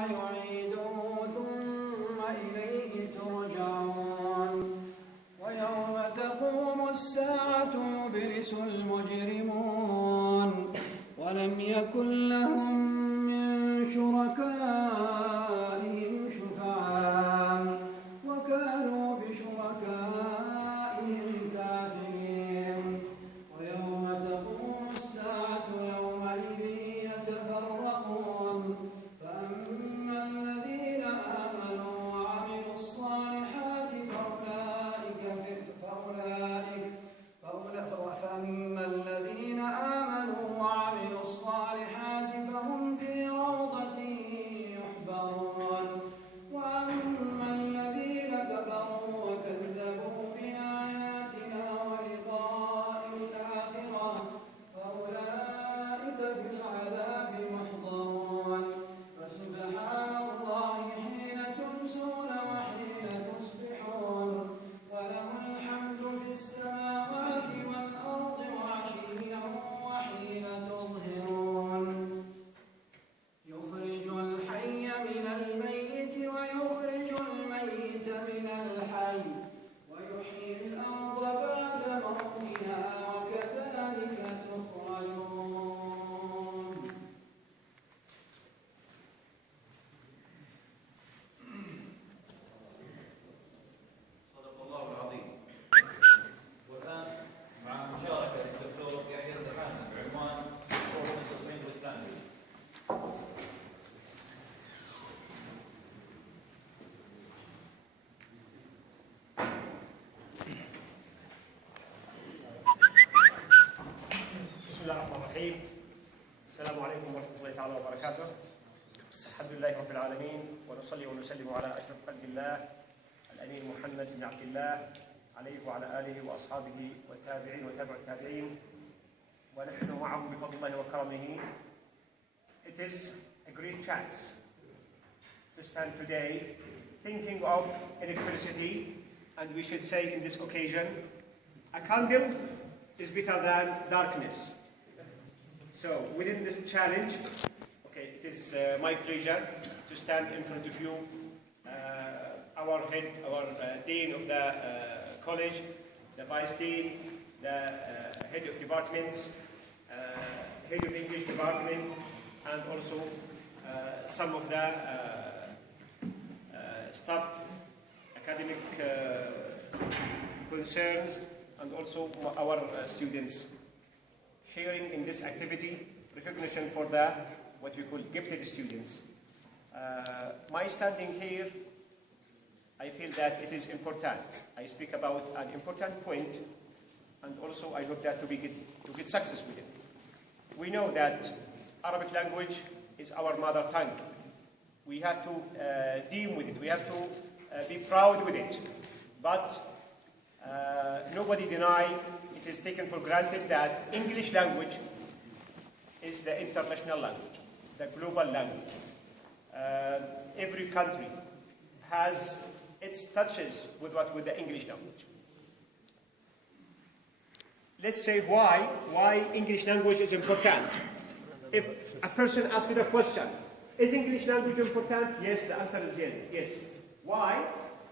يعيده ثم إليه ترجعون ويوم تقوم الساعة يبلس المجرمون ولم يكن لهم من شركائهم شفعاء وكانوا بشركائهم كافرين ويوم تقوم الساعة يومئذ يتفرقون فأما الذين آمنوا وعملوا الصالحات فأما الذين آمنوا وعملوا الصالحات فهم في روضة يحبرون وأما الذين كفروا وكذبوا بآياتنا ولقاء الآخرة فأولئك في العذاب محضرون فسبحان الله حين تمسون وحين تصبحون وله الحمد في السماوات والأرض وعشيا وحين تظهرون يخرج الحي من الميت ويخرج الميت من الحي ويحيي الأرض بعد موتها وكذلك تخرجون. صدق الله العظيم. والآن مع مشاركة الدكتور يحيى دحامي بعنوان تكريم الثاني. بسم الله الرحمن الرحيم. السلام عليكم ورحمة الله تعالى وبركاته. الحمد لله رب العالمين ونصلي ونسلم على أشرف خلق الله الأمين محمد بن عبد الله عليه وعلى آله وأصحابه والتابعين وتابع التابعين ونحن معهم بفضل الله وكرمه. It is a great chance to stand today thinking of electricity, and we should say in this occasion, a candle is better than darkness. So within this challenge, okay, it is my pleasure to stand in front of you, our head, our dean of the college, the vice dean, the head of departments, head of English department, and also some of the staff, academic concerns, and also our students sharing in this activity, recognition for the what we call gifted students. My standing here, I feel that it is important. I speak about an important point, and also I hope that to get success with it. We know that Arabic language is our mother tongue. We have to deal with it. We have to be proud with it. But nobody deny, it is taken for granted that English language is the international language, the global language. Every country has its touches with the English language. Let's say why English language is important. If a person asks you the question, is English language important? Yes, the answer is yes. Yes. Why?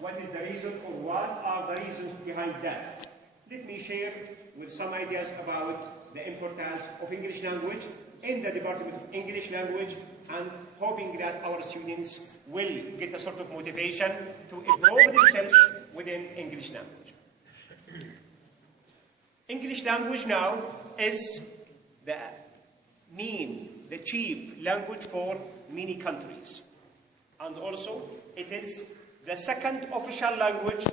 What is the reason, or what are the reasons behind that? Let me share with some ideas about the importance of English language in the Department of English Language, and hoping that our students will get a sort of motivation to improve themselves within English language. English language now is the chief language for many countries, and also it is the second official language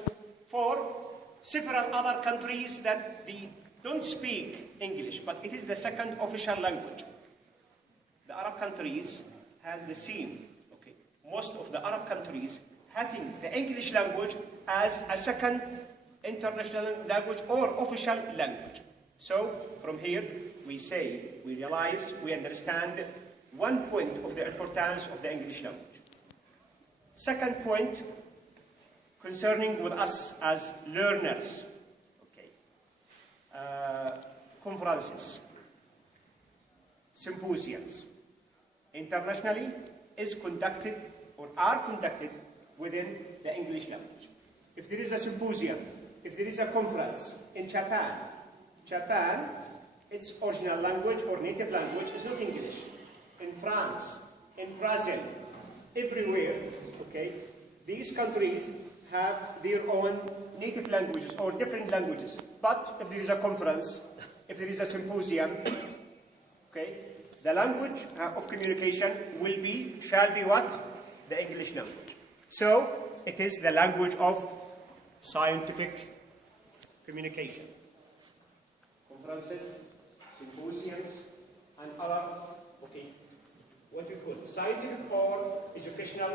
for several other countries that they don't speak English, but it is the second official language. The Arab countries have the same. Okay, most of the Arab countries having the English language as a second international language or official language. So from here we realize, we understand one point of the importance of the English language. Second point, concerning with us as learners, okay, conferences, symposiums, internationally is conducted or are conducted within the English language. If there is a symposium, if there is a conference in Japan, its original language or native language is not English. In France, in Brazil, everywhere, okay, these countries have their own native languages or different languages. But if there is a conference, if there is a symposium, okay, the language of communication shall be what? The English language. So it is the language of scientific communication. Conferences, symposiums, and other, okay, what we call scientific or educational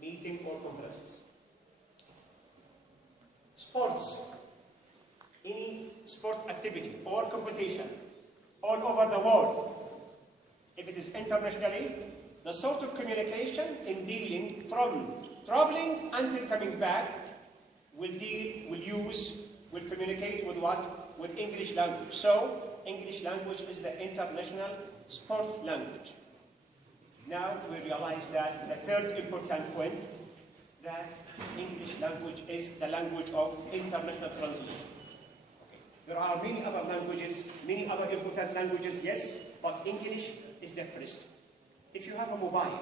meeting or conferences. Sports, any sport activity or competition all over the world, if it is internationally, the sort of communication in dealing from traveling until coming back will communicate with what? With English language. So, English language is the international sport language. Now, we realize that the third important point, that English language is the language of international translation. Okay. There are many other languages, many other important languages, yes, but English is the first. If you have a mobile,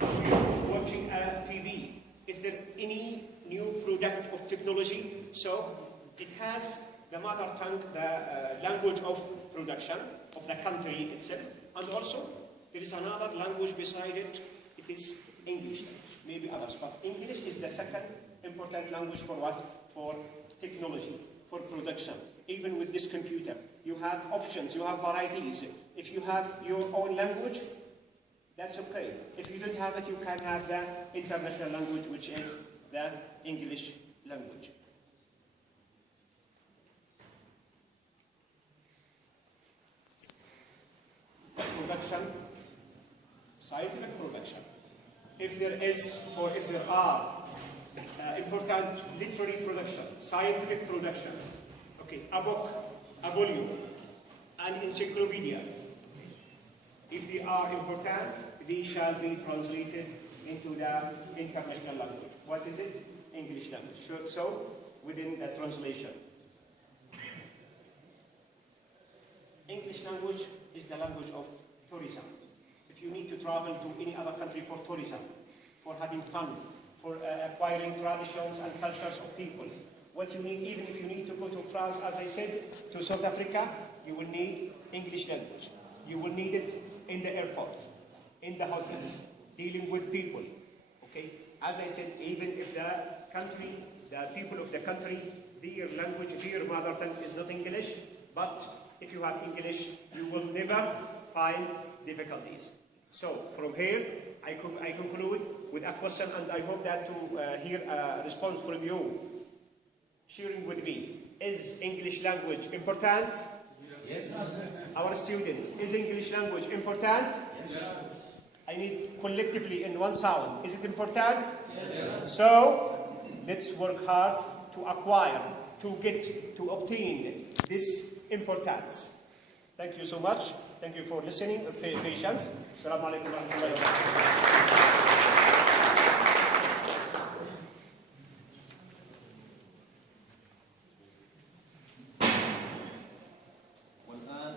if you're watching a TV, if there any new product of technology, so it has the mother tongue, the language of production of the country itself, and also there is another language beside it. It is English, maybe others, but English is the second important language for what? For technology, for production. Even with this computer, you have options, you have varieties. If you have your own language, that's okay. If you don't have it, you can have the international language, which is the English language. Production, scientific production. If there is, or if there are important literary production, scientific production, okay, a book, a volume, an encyclopedia, if they are important, they shall be translated into the international language. What is it? English language. So within the translation. English language is the language of tourism. If you need to travel to any other country for tourism, for having fun, for acquiring traditions and cultures of people, what you need, even if you need to go to France, as I said, to South Africa, you will need English language. You will need it in the airport, in the hotels, dealing with people. Okay? As I said, even if the country, the people of the country, their language, their mother tongue is not English, but if you have English, you will never find difficulties. So, from here, I conclude with a question, and I hope that to hear a response from you, sharing with me. Is English language important? Yes. Our students, is English language important? Yes. I need collectively in one sound. Is it important? Yes. So, let's work hard to acquire, to get, to obtain this importance. Thank you so much. Thank you for listening and patience. Assalamu alaikum wa rahmatullahi wa barakatuh. والآن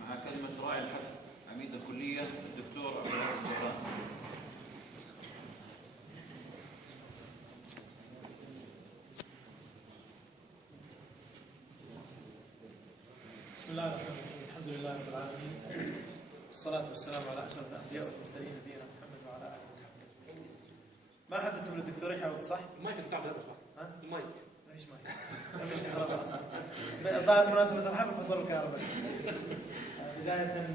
مع كلمة راعي الحفل عميد الكلية الدكتور ربيع. بسم الله الرحمن الرحيم. الحمد لله رب العالمين، والصلاة والسلام على أشرف الأنبياء والمرسلين نبينا محمد وعلى آله وصحبه أجمعين. ما حددت من الدكتور يحيى وقت صح؟ المايك بتاع ده ها؟ المايك ما فيش مايك. ما فيش كهرباء أصلا. الظاهر مناسبة الحفل فصلوا الكهرباء. بداية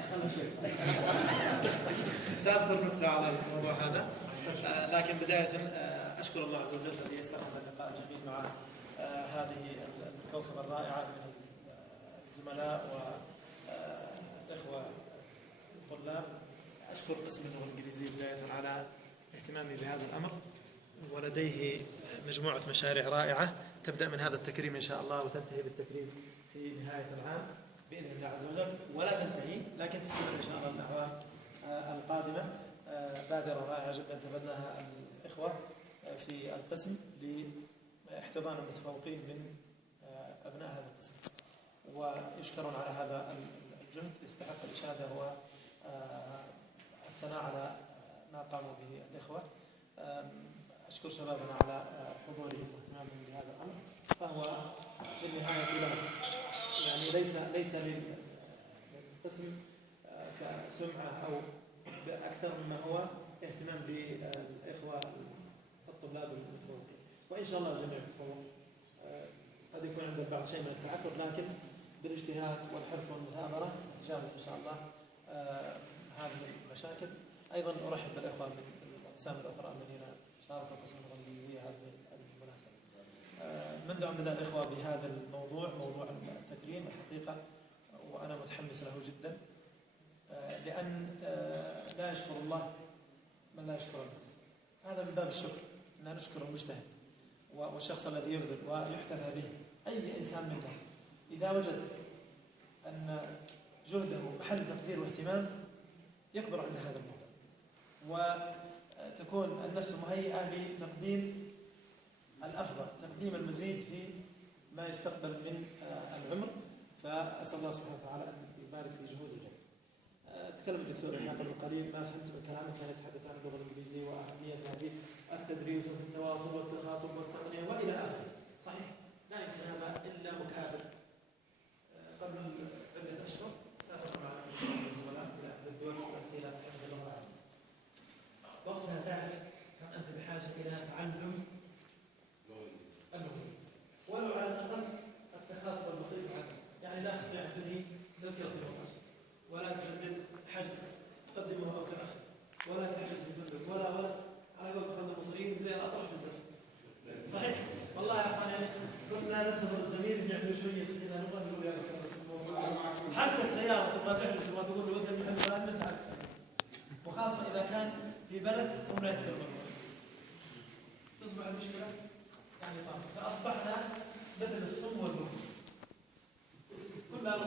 استنى شوي. سأذكر نكتة على الموضوع هذا، لكن بداية أشكر الله عز وجل الذي يسر هذا اللقاء الجميل مع هذه الكوكبة الرائعة من الزملاء والإخوة الطلاب. أشكر قسم اللغة الانجليزية بداية على اهتمامي بهذا الأمر، ولديه مجموعة مشاريع رائعة تبدأ من هذا التكريم إن شاء الله وتنتهي بالتكريم في نهاية العام بإذن الله عز وجل، ولا تنتهي لكن تستمر إن شاء الله الأعوام في القسم لاحتضان المتفوقين من أبناء هذا القسم، ويشكرون على هذا الجهد. يستحق الإشادة والثناء على ما قاموا به الإخوة. أشكر شبابنا على حضورهم واهتمامهم بهذا الأمر، فهو في النهاية له يعني ليس للقسم كسمعة أو أكثر مما هو اهتمام بالإخوة الطلاب المتفوقين، وإن شاء الله الجميع يتفوق. قد يكون عند البعض شيء من التعثر، لكن بالاجتهاد والحرص والمثابرة نتجاوز إن شاء الله هذه المشاكل. أيضا أرحب بالإخوة من الأقسام الأخرى الذين شاركوا قسم الانجليزية هذه المناسبة. منذ أن بدأ الإخوة بهذا الموضوع، موضوع التكريم، الحقيقة وأنا متحمس له جدا، لأن لا يشكر الله من لا يشكر الناس. هذا من باب الشكر، أن نشكر المجتهد والشخص الذي يبذل ويحتذى به. أي إنسان منا إذا وجد أن جهده محل تقدير واهتمام يكبر عند هذا الموضوع، وتكون النفس مهيئة لتقديم الأفضل، تقديم المزيد في ما يستقبل من العمر. فأسأل الله سبحانه وتعالى أن يبارك في جهوده. تكلم الدكتور يحيى قبل قليل، ما فهمت من كلامه كان يتحدث عن اللغة الإنجليزية وأهميتها في التدريس وفي التواصل والتخاطب والتقنية وإلى آخره. صحيح، لا يمكن هذا إلا مكابر. قبل عدة أشهر سافر مع الزملاء إلى أحد الدول التي لا تحب اللغة العربية. وقتها تعرف كم أنت بحاجة إلى تعلم اللغة، ولو على الأقل التخاطب البسيط عنه. يعني لا تستطيع أن تنهي تذكرة اللغة، ولا تجدد حجز تقدمه أو تأخر، ولا تحجز في فندق، ولا على قول بعض المصريين زي الأطرش في الزفت. صحيح؟ والله يا أخوان يعني كنا ننتظر الزميل يعمل شوية كذا نبغى نقول يا أخي بس الموضوع حتى السيارة تبغى تحجز تبغى تقول له ودنا نحن فلان من تعرف، وخاصة إذا كان في بلد هم لا يتكلمون. تصبح المشكلة يعني فأصبحنا مثل الصم والبكم.